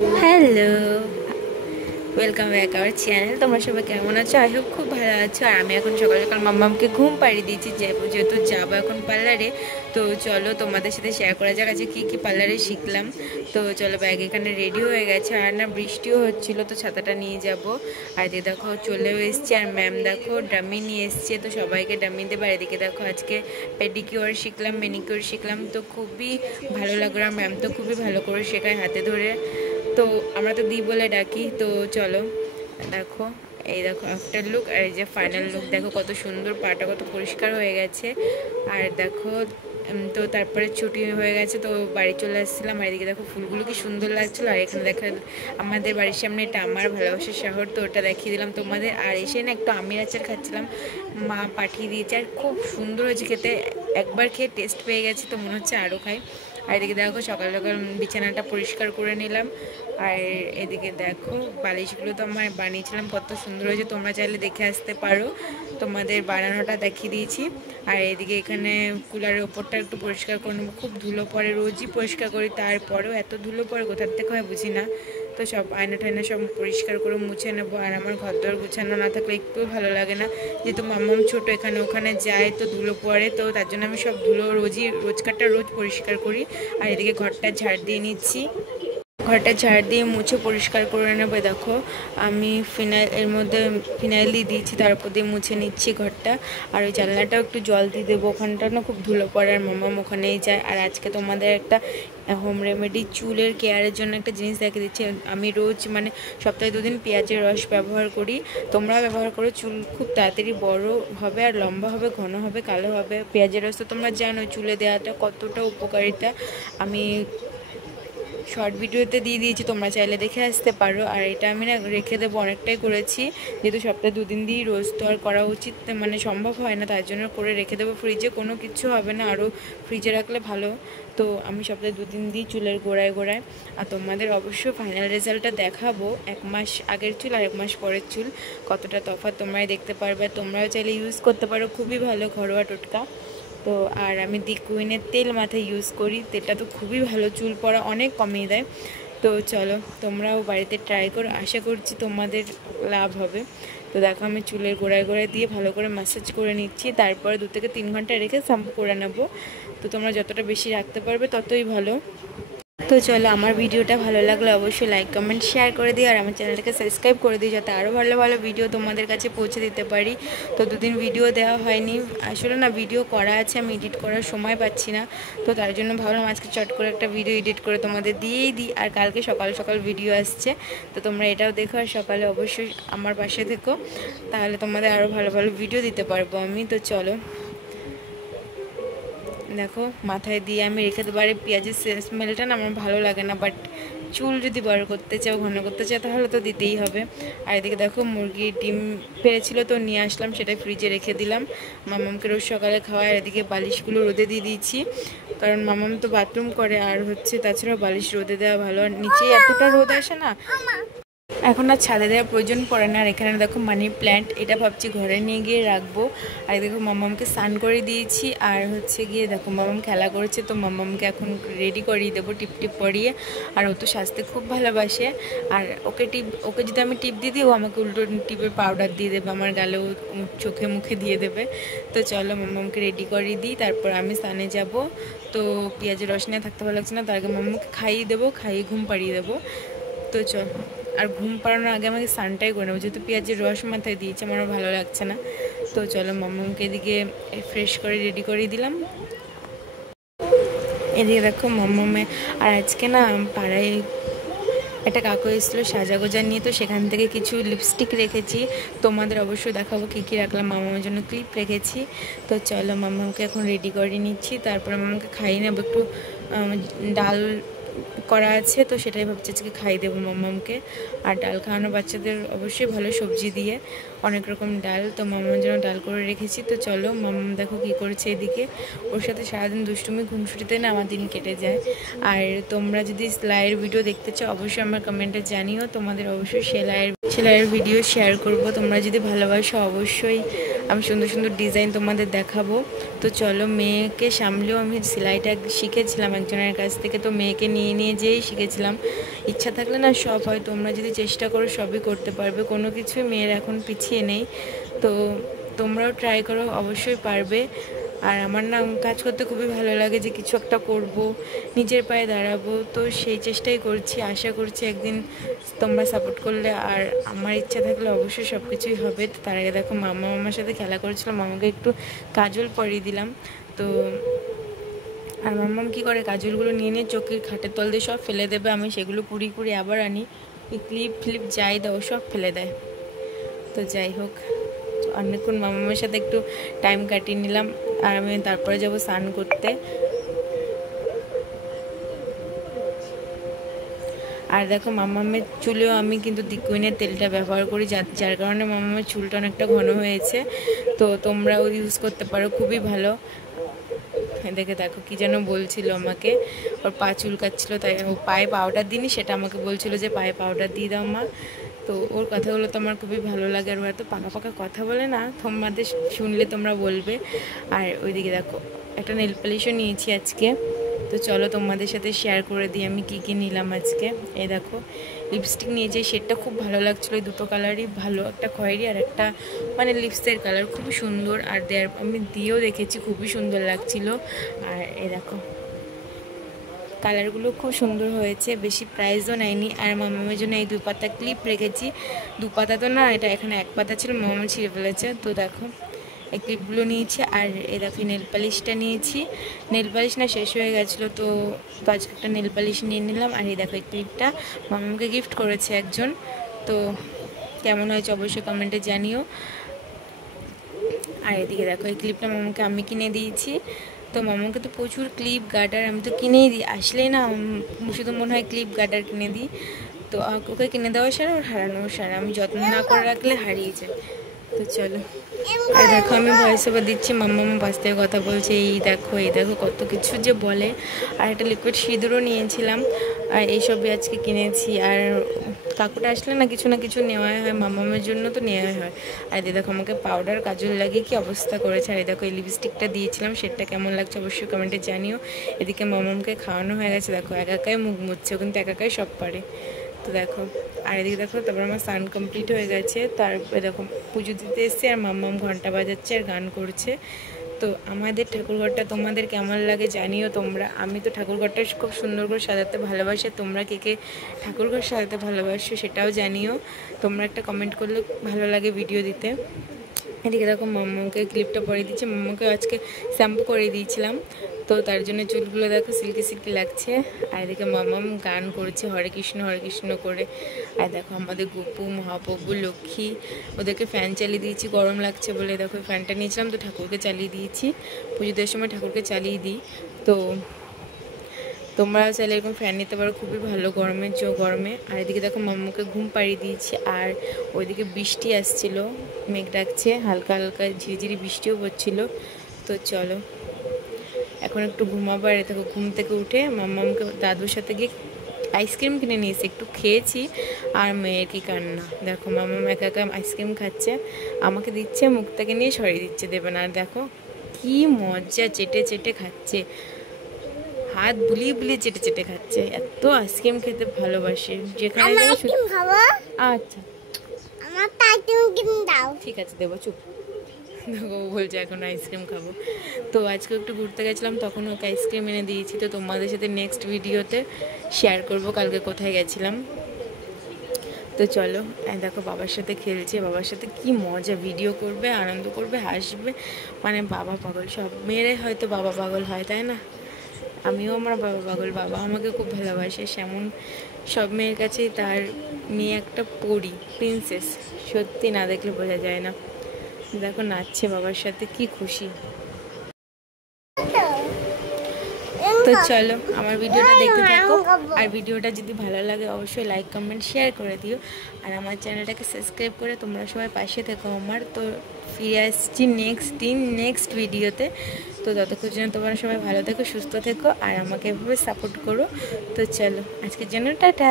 Hello, welcome back our channel. তোমরা সবাই কেমন আছো? আই হোপ খুব ভালো আছো। আর আমি এখন সকাল সকাল মাম্মামকে ঘুম পাড়িয়ে দিয়েছি, যেহেতু যাবো এখন পার্লারে। তো চলো তোমাদের সাথে শেয়ার করা যাক আজকে কী কী পার্লারে শিখলাম। তো চলো, ব্যাগ এখানে রেডি হয়ে গেছে, আর না বৃষ্টিও হচ্ছিলো, তো ছাতাটা নিয়ে যাব। আর এদিকে দেখো চলেও এসছে, আর ম্যাম দেখো ডামি নিয়ে এসছে, তো সবাইকে ডামি দেবে। আর এদিকে দেখো আজকে পেডিকিওর শিখলাম, ম্যানিকিওর শিখলাম, তো খুবই ভালো লাগলো। আর ম্যাম তো খুবই ভালো করে শেখায় হাতে ধরে। তো আমরা তো দি বলে ডাকি। তো চলো দেখো, এই দেখো আফটার লুক, আর এই যে ফাইনাল লুক দেখো, কত সুন্দর, পাটা কত পরিষ্কার হয়ে গেছে। আর দেখো তো তারপরে ছুটি হয়ে গেছে, তো বাড়ি চলে আসছিলাম। আর এদিকে দেখো ফুলগুলো কি সুন্দর লাগছিলো। আর এখানে দেখো আমাদের বাড়ির সামনে এটা আমার ভালোবাসার শহর, তো ওটা দেখিয়ে দিলাম তোমাদের। আর এসে না একটু আমের আচার খাচ্ছিলাম, মা পাঠিয়ে দিয়েছে, আর খুব সুন্দর হয়েছে খেতে। একবার খেয়ে টেস্ট পেয়ে গেছি, তো মনে হচ্ছে আরও খাই। আর এদিকে দেখো সকাল সকাল বিছানাটা পরিষ্কার করে নিলাম। আর এদিকে দেখো বালিশগুলো তো আমার বানিয়েছিলাম, কত সুন্দর হয়েছে, তোমরা চাইলে দেখে আসতে পারো, তোমাদের বানানোটা দেখিয়ে দিয়েছি। আর এদিকে এখানে কুলারের ওপরটা একটু পরিষ্কার করে নেবো, খুব ধুলো পড়ে, রোজই পরিষ্কার করি, তারপরেও এত ধুলো পড়ে কোথার থেকে হয় বুঝি না। তো সব আয়না টায়না সব পরিষ্কার করে মুছে নেবো। আর আমার ঘর দর গুছানো না থাকলে একটু ভালো লাগে না, যেহেতু মাম্মাম ছোট, এখানে ওখানে যায় তো ধুলো পড়ে, তো তার জন্য আমি সব ধুলো রোজকারটা রোজ পরিষ্কার করি। আর এদিকে ঘরটা ঝাড় দিয়ে নিচ্ছি, ঘরটা ঝাড় দিয়ে মুছে পরিষ্কার করে নেবে। দেখো আমি এর মধ্যে ফিনাইল দিয়ে দিয়েছি, তারপর দিয়ে মুছে নিচ্ছি ঘরটা। আর ওই জানলাটাও একটু জল দিয়ে দেবো, ওখানটা না খুব ধুলো পড়ে, আর মাম্মাম ওখানেই যায়। আর আজকে তোমাদের একটা হোম রেমেডি, চুলের কেয়ারের জন্য একটা জিনিস দেখে দিচ্ছি। আমি রোজ মানে সপ্তাহে 2 দিন পেঁয়াজের রস ব্যবহার করি, তোমরাও ব্যবহার করো। চুল খুব তাড়াতাড়ি বড় হবে, আর লম্বা হবে, ঘন হবে, কালো হবে। পেঁয়াজের রস তো তোমরা জানো চুলে দেওয়াটা কতটা উপকারিতা, আমি শর্ট ভিডিওতে দিয়ে দিয়েছি, তোমরা চাইলে দেখে আসতে পারো। আর এটা আমি না রেখে দেবো, অনেকটাই করেছি, যেহেতু সপ্তাহে 2 দিন দিয়েই রোজ তো আর করা উচিত মানে সম্ভব হয় না, তার জন্য করে রেখে দেবো ফ্রিজে, কোনো কিছু হবে না, আরও ফ্রিজে রাখলে ভালো। তো আমি সপ্তাহে 2 দিন দিই চুলের গোড়ায় গোড়ায়। আর তোমাদের অবশ্যই ফাইনাল রেজাল্টটা দেখাবো, 1 মাস আগের চুল আর 1 মাস পরের চুল কতটা তফাৎ তোমরাই দেখতে পারবে। তোমরাও চাইলে ইউজ করতে পারো, খুবই ভালো ঘরোয়া টোটকা। তো আর আমি দি কুইনের তেল মাথায় ইউজ করি, তেলটা তো খুবই ভালো, চুল পড়া অনেক কমিয়ে দেয়। তো চলো তোমরাও বাড়িতে ট্রাই করো, আশা করছি তোমাদের লাভ হবে। তো দেখো আমি চুলের গোড়ায় গোড়ায় দিয়ে ভালো করে ম্যাসাজ করে নিচ্ছি, তারপরে 2 থেকে 3 ঘন্টা রেখে শ্যাম্পু করে নেবো। তো তোমরা যতটা বেশি রাখতে পারবে ততই ভালো। তো চলো, আমার ভিডিওটা ভালো লাগলে অবশ্যই লাইক কমেন্ট শেয়ার করে দিও, আর আমার চ্যানেলটাকে সাবস্ক্রাইব করে দিও, যাতে আরও ভালো ভালো ভিডিও তোমাদের কাছে পৌঁছে দিতে পারি। তো 2 দিন ভিডিও দেওয়া হয়নি, আসলে না ভিডিও করা আছে, আমি এডিট করার সময় পাচ্ছি না, তো তার জন্য ভাবলাম আজকে চট করে একটা ভিডিও এডিট করে তোমাদের দিয়েই দিই। আর কালকে সকাল সকাল ভিডিও আসছে, তো তোমরা এটাও দেখো, আর সকালে অবশ্যই আমার পাশে থেকো, তাহলে তোমাদের আরও ভালো ভালো ভিডিও দিতে পারবো আমি। তো চলো দেখো মাথায় দিয়ে আমি রেখে দেবো। আর পেঁয়াজের স্মেলটা না আমার ভালো লাগে না, বাট চুল যদি বড় করতে চাও, ঘন করতে চাও, তাহলে তো দিতেই হবে। আর এদিকে দেখো মুরগির ডিম পেড়েছিল, তো নিয়ে আসলাম, সেটা ফ্রিজে রেখে দিলাম, মামামকে রোজ সকালে খাওয়ায়। আর এদিকে বালিশগুলো রোদে দিয়ে দিয়েছি, কারণ মামাম তো বাথরুম করে, আর হচ্ছে তাছাড়াও বালিশ রোদে দেওয়া ভালো, আর নিচে এতটা রোদ আসে না, এখন আর ছাদে দেওয়ার প্রয়োজন পড়ে না। আর এখানে দেখো মানি প্ল্যান্ট, এটা ভাবছি ঘরে নিয়ে গিয়ে রাখবো। আর দেখো মাম্মামকে স্নান করে দিয়েছি, আর হচ্ছে গিয়ে দেখো মাম্মাম খেলা করেছে, তো মাম্মামকে এখন রেডি করিয়ে দেবো টিপ টিপ পরিয়ে। আর ও তো সাজতে খুব ভালোবাসে, আর ওকে যদি আমি টিপ দিয়ে দিই, ও আমাকে উল্টো টিপের পাউডার দিয়ে দেবে, আমার গালেও চোখে মুখে দিয়ে দেবে। তো চলো মাম্মামকে রেডি করিয়ে দিই, তারপর আমি স্নানে যাব। তো পেঁয়াজের রস নিয়ে থাকতে ভালো লাগছে না, তার আগে মাম্মামকে খাইয়ে দেবো, খাইয়ে ঘুম পাড়িয়ে দেবো। তো চল, আর ঘুম পাড়ানোর আগে আমাকে স্নানটাই করে নেবো, যেহেতু পেঁয়াজের রস মাথায় দিয়েছে, আমার ভালো লাগছে না। তো চলো মাম্মামকে এদিকে ফ্রেশ করে রেডি করে দিলাম। এদিকে দেখো মাম্মামে, আর আজকে না পাড়ায় একটা কাকু এসেছিলো সাজাগোজা নিয়ে, তো সেখান থেকে কিছু লিপস্টিক রেখেছি, তোমাদের অবশ্যই দেখাবো কী কী রাখলাম। মামার জন্য ক্লিপ রেখেছি। তো চলো মাম্মাকে এখন রেডি করে নিচ্ছি, তারপরে মামাকে খাইয়ে নেবো, একটু ডাল করা আছে, তো সেটাই ভাবছি আজকে খাইয়ে দেবো মাম্মামকে। আর ডাল খাওয়ানো বাচ্চাদের অবশ্যই ভালো, সবজি দিয়ে অনেক রকম ডাল, তো মাম্মার জন্য ডাল করে রেখেছি। তো চলো মাম্মাম দেখো কী করেছে, এদিকে ওর সাথে সারাদিন দুষ্টুমি খুনসুটিতে না আমার দিন কেটে যায়। আর তোমরা যদি সেলাইয়ের ভিডিও দেখতে চাও, অবশ্যই আমার কমেন্টে জানিও, তোমাদের অবশ্যই সেলাইয়ের ভিডিও শেয়ার করব। তোমরা যদি ভালোবাসো অবশ্যই আমি সুন্দর সুন্দর ডিজাইন তোমাদের দেখাবো। তো চলো, মেয়েকে সামলেও আমি সেলাইটা শিখেছিলাম একজনের কাছ থেকে, তো মেয়েকে নিয়ে নিয়ে যেয়েই শিখেছিলাম। ইচ্ছা থাকলে না সব হয়, তোমরা যদি চেষ্টা করো সবই করতে পারবে, কোনো কিছুই মেয়ের এখন পিছিয়ে নেই। তো তোমরাও ট্রাই করো, অবশ্যই পারবে। আর আমার না কাজ করতে খুবই ভালো লাগে, যে কিছু একটা করব, নিজের পায়ে দাঁড়াবো, তো সেই চেষ্টাই করছি। আশা করছি একদিন তোমরা সাপোর্ট করলে আর আমার ইচ্ছা থাকলে অবশ্যই সব কিছুই হবে। তো তার আগে দেখো মামার সাথে খেলা করেছিলাম, মামাকে একটু কাজল পরিয়ে দিলাম। তো আর মাম্মাম কী করে, কাজলগুলো নিয়ে নিয়ে চোখের খাটের তল দিয়ে সব ফেলে দেবে, আমি সেগুলো কুড়িয়ে কুড়িয়ে আবার আনি, ক্লিপ ফ্লিপ যাই দাও সব ফেলে দেয়। তো যাই হোক, অনেকক্ষণ মামামের সাথে একটু টাইম কাটিয়ে নিলাম, আর আমি তারপরে যাব স্নান করতে। আর দেখো মামামের চুলেও আমি কিন্তু দিকুইনের তেলটা ব্যবহার করি, যার কারণে মামামের চুলটা অনেকটা ঘন হয়েছে। তো তোমরাও ইউজ করতে পারো, খুবই ভালো। দেখে দেখো কি যেন বলছিল আমাকে, ওর পা চুলকাচ্ছিল, তাই ও পায়ে পাউডার দিইনি, সেটা আমাকে বলছিল যে পায়ে পাউডার দিয়ে দাও মা। তো ওর কথাগুলো তো আমার খুবই ভালো লাগে, আর ও এত পাকা পাকা কথা বলে না, তোমাদের শুনলে তোমরা বলবে। আর ওইদিকে দেখো একটা নেল পলিশও নিয়েছি আজকে। তো চলো তোমাদের সাথে শেয়ার করে দিই আমি কি কি নিলাম আজকে। এই দেখো লিপস্টিক নিয়েছি, শেডটা খুব ভালো লাগছিলো, এই দুটো কালারই ভালো, একটা খয়েরি আর একটা মানে লিপসের কালার, খুবই সুন্দর। আর আমি দিয়েও দেখেছি, খুবই সুন্দর লাগছিল। আর এই দেখো কালারগুলো খুব সুন্দর হয়েছে, বেশি প্রাইসও নেয়নি। আর মামামের জন্য এই 2 পাতা ক্লিপ রেখেছি, 2 পাতা তো না, এটা এখানে 1 পাতা ছিল, মামা ছিঁড়ে ফেলেছে। তো দেখো এই ক্লিপগুলো নিয়েছি। আর এই দেখো নেল পালিশটা নিয়েছি, নেল পালিশ না শেষ হয়ে গেছিলো, তো আজকে একটা নেল পালিশ নিয়ে নিলাম। আর এই দেখো এই ক্লিপটা মামাকে গিফট করেছে একজন, তো কেমন হয়েছে অবশ্যই কমেন্টে জানিও। আর এদিকে দেখো এই ক্লিপটা মামাকে আমি কিনে দিয়েছি। তো মামাকে তো প্রচুর ক্লিপ গার্ডার আমি তো কিনেই দিই, আসলেই না শুধু মনে হয় ক্লিপ গার্ডার কিনে দিই। তো ওকে কিনে দেওয়া সারা, ওর হারানো সারা, আমি যত্ন না করে রাখলে হারিয়ে যায়। তো চলো, আর দেখো আমি ভয়েস ওভার দিচ্ছি, মাম্মা পাশ থেকে কথা বলছে, এই দেখো কত কিছু যে বলে। আর একটা লিকুইড সিঁদুরও নিয়েছিলাম, আর এইসবই আজকে কিনেছি। আর কাকুটা আসলে না কিছু নেওয়াই হয়, মামামের জন্য তো নেওয়াই হয়। আর দেখো আমাকে পাউডার কাজল লাগিয়ে কি অবস্থা করেছে। আর দেখো এই লিপস্টিকটা দিয়েছিলাম, সেটা কেমন লাগছে অবশ্যই কমেন্টে জানিও। এদিকে মামামকে খাওয়ানো হয়ে গেছে, দেখো একাই মুখ মুছছে, কিন্তু একাই সব পারে। তো দেখো, আর এদিকে দেখো তারপর আমার স্নান কমপ্লিট হয়ে গেছে। তারপরে দেখো পুজো দিতে এসছে, আর মাম্মাম ঘন্টা বাজাচ্ছে আর গান করছে। তো আমাদের ঠাকুরঘরটা তোমাদের কেমন লাগে জানিও তোমরা। আমি তো ঠাকুরঘরটা খুব সুন্দর করে সাজাতে ভালোবাসি, তোমরা কে কে ঠাকুরঘর সাজাতে ভালোবাসো সেটাও জানিও। তোমরা একটা কমেন্ট করলে ভালো লাগে ভিডিও দিতে। এদিকে দেখো মাম্মাকে ক্লিপটা পরিয়ে দিচ্ছে, মাম্মাকে আজকে শ্যাম্পু করে দিয়েছিলাম, তো তার জন্য চুলগুলো দেখো সিল্কি সিল্কি লাগছে। আর এদিকে মাম্মাম গান করছে হরে কৃষ্ণ করে। আর দেখো আমাদের গোপু মহাপ্রভু লক্ষ্মী, ওদেরকে ফ্যান চালিয়ে দিয়েছি, গরম লাগছে বলে দেখো ফ্যানটা নিয়েছিলাম, তো ঠাকুরকে চালিয়ে দিয়েছি। পুজো দেওয়ার সময় ঠাকুরকে চালিয়ে দিই। তো তোমরা চাইলে এরকম ফ্যান নিতে পারো, খুবই ভালো গরমে। আর এদিকে দেখো মাম্মুকে ঘুম পাড়িয়ে দিয়েছি। আর ওইদিকে বৃষ্টি আসছিল, মেঘ ডাকছে, হালকা হালকা ঝিরিঝিরি বৃষ্টিও পড়ছিল। তো চলো এখন একটু ঘুমাবো। আর দেখো ঘুম থেকে উঠে মাম্মামকে দাদুর সাথে গিয়ে আইসক্রিম কিনে নিয়েছি, একটু খেয়েছি। আর মেয়ের কি কান্না, দেখো মাম্মাম একা আইসক্রিম খাচ্ছে, আমাকে দিচ্ছে, মুখ থেকে নিয়ে সরিয়ে দিচ্ছে, দেবে না। আর দেখো কি মজা, চেটে খাচ্ছে, হাত বুলিয়ে চেটে খাচ্ছে, এত আইসক্রিম খেতে ভালোবাসে। যেখানে আচ্ছা ঠিক আছে দেবো, চুপ। দেখো বলছে এখন আইসক্রিম খাবো। তো আজকে একটু ঘুরতে গেছিলাম, তখন ওকে আইসক্রিম এনে দিয়েছি। তো তোমাদের সাথে নেক্সট ভিডিওতে শেয়ার করব কালকে কোথায় গেছিলাম। তো চলো, দেখো বাবার সাথে খেলছে, বাবার সাথে কি মজা, ভিডিও করবে, আনন্দ করবে, হাসবে, মানে বাবা পাগল। সব মেয়েরাই হয়তো বাবা পাগল হয়, তাই না? আমিও আমার বাবা পাগল, বাবা আমাকে খুব ভালোবাসে। সেমন সব মেয়ের কাছেই তার মেয়ে একটা পরী, প্রিন্সেস, সত্যি না দেখলে বোঝা যায় না। দেখো নাচছে বাবার সাথে, কি খুশি। তো চলো আমার ভিডিওটা দেখতে থাকো, আর ভিডিওটা যদি ভালো লাগে অবশ্যই লাইক কমেন্ট শেয়ার করে দিও। আর আমার চ্যানেলটাকে সাবস্ক্রাইব করে তোমরা সবাই পাশে থেকো আমার। তো ফিরে আসছি নেক্সট ভিডিওতে। তো ততক্ষণ জন্য তোমরা সবাই ভালো থেকো, সুস্থ থেকো, আর আমাকে এভাবে সাপোর্ট করো। তো চলো আজকের জন্য টাটা।